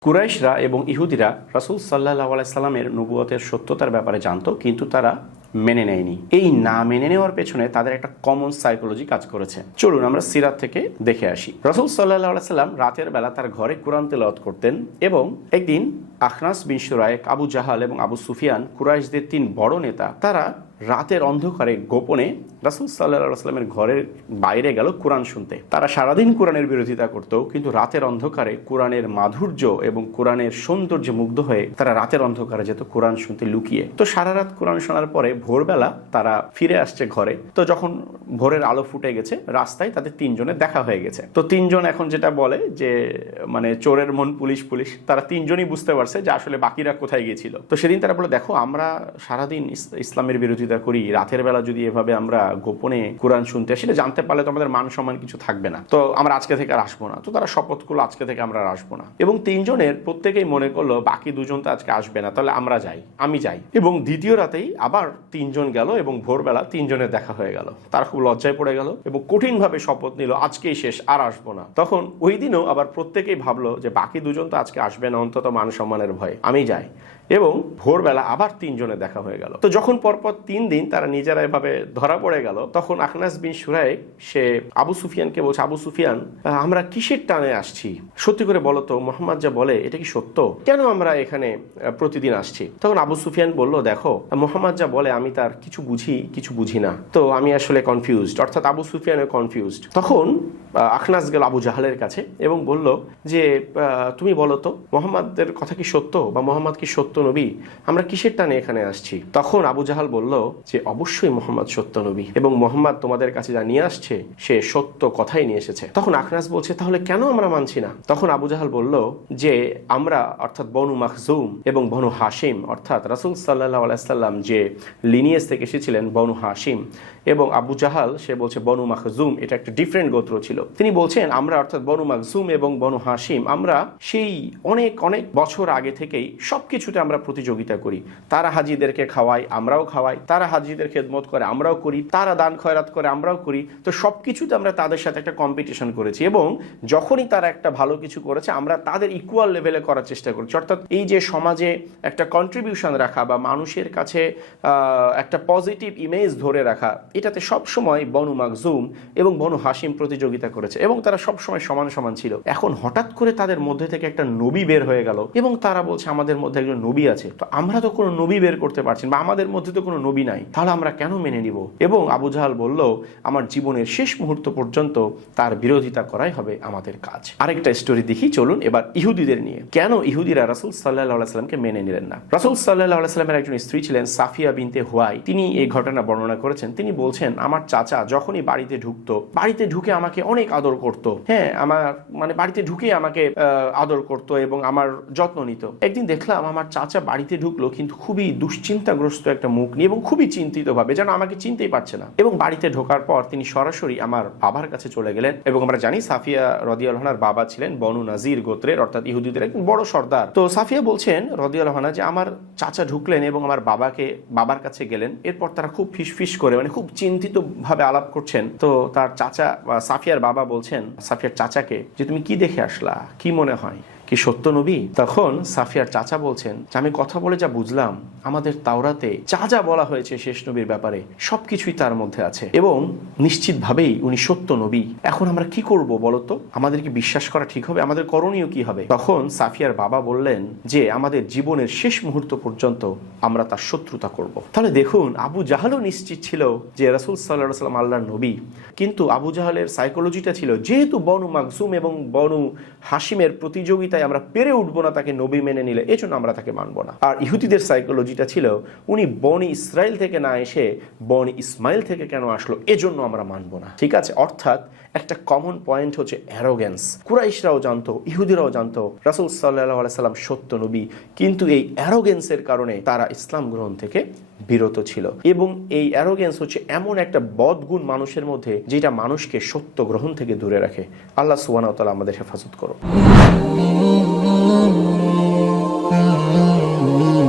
কুরাইশরা এবং ইহুদিরা রাসূল সাল্লাল্লাহু আলাইহি সাল্লামের নবুয়তের সত্যতার ব্যাপারে জানতো, কিন্তু তারা মেনে নেয়নি। এই না মেনে নেওয়ার পেছনে তাদের একটা কমন সাইকোলজি কাজ করেছে। চলুন আমরা সিরাত থেকে দেখে আসি। রাসূল সাল্লাল্লাহু আলাইহি সাল্লাম রাতের বেলা তার ঘরে কোরআন তেলাওয়াত করতেন এবং একদিন আখনাস বিন শুরাইক, আবু জাহাল এবং আবু সুফিয়ান, কুরাইশদের তিন বড় নেতা, তারা রাতের অন্ধকারে গোপনে রাসূল সাল্লাল্লাহু আলাইহি সাল্লামের ঘরের বাইরে গেল কোরআন শুনতে। তারা সারাদিন কোরআনের বিরোধিতা করত, কিন্তু রাতের অন্ধকারে কোরআনের মাধুর্য এবং কোরআনের সৌন্দর্যে মুগ্ধ হয়ে তারা রাতের অন্ধকারে যেত কোরআন শুনতে লুকিয়ে। তো সারা রাত কোরআন শোনার পরে ভোরবেলা তারা ফিরে আসছে ঘরে। তো যখন ভোরের আলো ফুটে গেছে, রাস্তায় তাদের তিনজনের দেখা হয়ে গেছে। তো তিনজন এখন যেটা বলে যে মানে চোরের মন পুলিশ পুলিশ, তারা তিনজনই বুঝতে পারছে যে আসলে বাকিরা কোথায় গিয়েছিল। তো সেদিন তারা বলে, দেখো আমরা সারাদিন ইসলামের বিরোধিতা করি, রাতের বেলা যদি এভাবে আমরা গোপনে কোরআন শুনতে আসি, জানতে পারলে তো আমাদের মান সম্মান কিছু থাকবে না, তো আমরা আজকে থেকে আর আসবো না। তো তারা শপথ করলো আজকে থেকে আমরা আর আসবো না। এবং তিনজনের প্রত্যেকেই মনে করলো বাকি দুজন তো আজকে আসবে না, তাহলে আমরা যাই, আমি যাই। এবং দ্বিতীয় রাতেই আবার তিনজন গেল এবং ভোরবেলা তিনজনের দেখা হয়ে গেল। তারা খুব লজ্জায় পড়ে গেল এবং কঠিনভাবে শপথ নিল আজকেই শেষ, আর আসবো না। তখন ওই দিনও আবার প্রত্যেকেই ভাবলো যে বাকি দুজন তো আজকে আসবে না, অন্তত মান সম্মানের ভয়ে আমি যাই। এবং ভোরবেলা আবার তিনজনের দেখা হয়ে গেল। তো যখন পরপর 3 দিন তারা নিজেরা এভাবে ধরা পড়ে গেল, তখন আখনাস বিন শুরাইক সে আবু সুফিয়ানকে বলছে, আবু সুফিয়ান, আমরা কিসের টানে আসছি? সত্যি করে বলো তো, মোহাম্মদ যা বলে এটা কি সত্য? কেন আমরা এখানে প্রতিদিন আসছি? তখন আবু সুফিয়ান বলল, দেখো মোহাম্মদ যা বলে আমি তার কিছু বুঝি কিছু বুঝি না, তো আমি আসলে কনফিউজড। অর্থাৎ আবু সুফিয়ানের কনফিউজড। তখন আখনাস গেল আবু জাহালের কাছে এবং বলল যে তুমি বলো তো মোহাম্মদের কথা কি সত্য, বা মোহাম্মদ কি সত্য নবী? আমরা কিসের টানে এখানে আসছি? তখন আবু জাহাল বলল যে অবশ্যই মোহাম্মদ সত্য নবী, এবং মোহাম্মদ তোমাদের কাছে যা নিয়ে আসছে সে সত্য কথাই নিয়ে এসেছে। তখন আখনাস বলছে, তাহলে কেন আমরা মানছি না? তখন আবু জাহাল বলল যে আমরা অর্থাৎ বনু মাখজুম এবং বনু হাশিম, অর্থাৎ রাসূল সাল্লাল্লাহু আলাইহি সাল্লাম যে লিনিয়েজ থেকে এসেছিলেন বনু হাশিম, এবং আবু জাহাল সে বলছে বনু মাখজুম, এটা একটা ডিফারেন্ট গোত্র ছিল। তিনি বলছেন আমরা অর্থাৎ বনু মাখজুম এবং বনু হাশিম, আমরা সেই অনেক অনেক বছর আগে থেকেই সবকিছুতে আমরা প্রতিযোগিতা করি। তারা হাজিদেরকে খাওয়াই, আমরাও খাওয়াই। তারা হাজিদের খেদমত করে, আমরাও করি। তারা দান খয়রাত করে, আমরাও করি। তো সবকিছুতে আমরা তাদের সাথে একটা কম্পিটিশন করেছি, এবং যখনই তারা একটা ভালো কিছু করেছে আমরা তাদের ইকুয়াল লেভেলে করার চেষ্টা করছি। অর্থাৎ এই যে সমাজে একটা কন্ট্রিবিউশন রাখা বা মানুষের কাছে একটা পজিটিভ ইমেজ ধরে রাখা, এটাতে সবসময় বনু মাখজুম এবং বনু হাশিম প্রতিযোগিতা করেছে, এবং তারা সবসময় সমান সমান ছিল। এখন হঠাৎ করে তাদের মধ্যে থেকে একটা নবী বের হয়ে গেল, এবং তারা বলছে আমাদের মধ্যে একজন নবী আছে। তো আমরা তো কোনো নবী বের করতে পারছি না, বা আমাদের মধ্যে তো কোনো নবী নাই, তাহলে আমরা কেন মেনে নিব? এবং আবু জাহাল বলল, আমার জীবনের শেষ মুহূর্ত পর্যন্ত তার বিরোধিতা করাই হবে আমাদের কাজ। আরেকটা স্টোরি দেখি, চলুন এবার ইহুদিদের নিয়ে। কেন ইহুদিরা রাসূল সাল্লাল্লাহু আলাইহি সাল্লামকে মেনে নিলেন না? রাসূল সাল্লাল্লাহু আলাইহি সাল্লামের একজন স্ত্রী ছিলেন সাফিয়া বিনতে হুয়াই। তিনি এই ঘটনা বর্ণনা করেছেন। তিনি বলছেন, আমার চাচা যখনই বাড়িতে ঢুকতো, বাড়িতে ঢুকে আমাকে অনেক আদর করত। হ্যাঁ, আমার মানে বাড়িতে ঢুকে আমাকে আদর করত এবং আমার যত্ন নিত। একদিন দেখলাম আমার চাচা বাড়িতে ঢুকলো, কিন্তু খুবই দুশ্চিন্তাগ্রস্ত একটা মুখ নিয়ে এবং খুবই চিন্তিত ভাবে, যেন আমাকে চিনতেই পারছে না। এবং বাড়িতে ঢোকার পর তিনি সরাসরি আমার বাবার কাছে চলে গেলেন। এবং আমরা জানি সাফিয়া রাদিয়াল্লাহু আনহার বাবা ছিলেন বনু নাজির গোত্রের, অর্থাৎ ইহুদিদের একজন বড় সর্দার। তো সাফিয়া বলছেন রাদিয়াল্লাহু আনহা যে আমার চাচা ঢুকলেন এবং আমার বাবার কাছে গেলেন। এরপর তারা খুব ফিসফিস করে মানে খুব চিন্তিত ভাবে আলাপ করছেন। তো তার চাচা সাফিয়ার বাবা বলছেন সাফিয়ার চাচাকে যে তুমি কি দেখে আসলা, কি মনে হয়, কি সত্য নবী? তখন সাফিয়ার চাচা বলছেন যে আমি কথা বলে যা বুঝলাম, আমাদের তাওরাতে যা যা বলা হয়েছে শেষ নবীর ব্যাপারে সবকিছুই তার মধ্যে আছে, এবং নিশ্চিতভাবেই উনি সত্য নবী। এখন আমরা কি করব বলতো? আমাদের কি বিশ্বাস করা ঠিক হবে? আমাদের করণীয় কি হবে? তখন সাফিয়ার বাবা বললেন যে আমাদের জীবনের শেষ মুহূর্ত পর্যন্ত আমরা তার শত্রুতা করব। তাহলে দেখুন, আবু জাহালও নিশ্চিত ছিল যে রাসূল সাল্লাল্লাহু আলাইহি ওয়াসাল্লাম আল্লাহর নবী, কিন্তু আবু জাহালের সাইকোলজিটা ছিল যেহেতু বনু মাখজুম এবং বনু হাশিমের প্রতিযোগিতায় আমরা পেরে উঠবো না তাকে নবী মেনে নিলে, এজন্য আমরা তাকে মানবো না। আর ইহুদিদের সাইকোলজিটা ছিল উনি বনি ইসরাইল থেকে না এসে বনি ইসমাইল থেকে কেন আসলো, এজন্য আমরা মানবো না। ঠিক আছে, অর্থাৎ একটা কমন পয়েন্ট হচ্ছে অ্যারোগেন্স। কুরাইশরাও জানতো, ইহুদিরাও জানতো রাসূল সাল্লাল্লাহু আলাইহি সাল্লাম সত্য নবী, কিন্তু এই অ্যারোগেন্সের কারণে তারা ইসলাম গ্রহণ থেকে বিরত ছিল। এবং এই অ্যারোগেন্স হচ্ছে এমন একটা বদগুণ মানুষের মধ্যে যেটা মানুষকে সত্য গ্রহণ থেকে দূরে রাখে। আল্লাহ সুবহানাহু ওয়া তাআলা আমাদের হেফাজত করুন।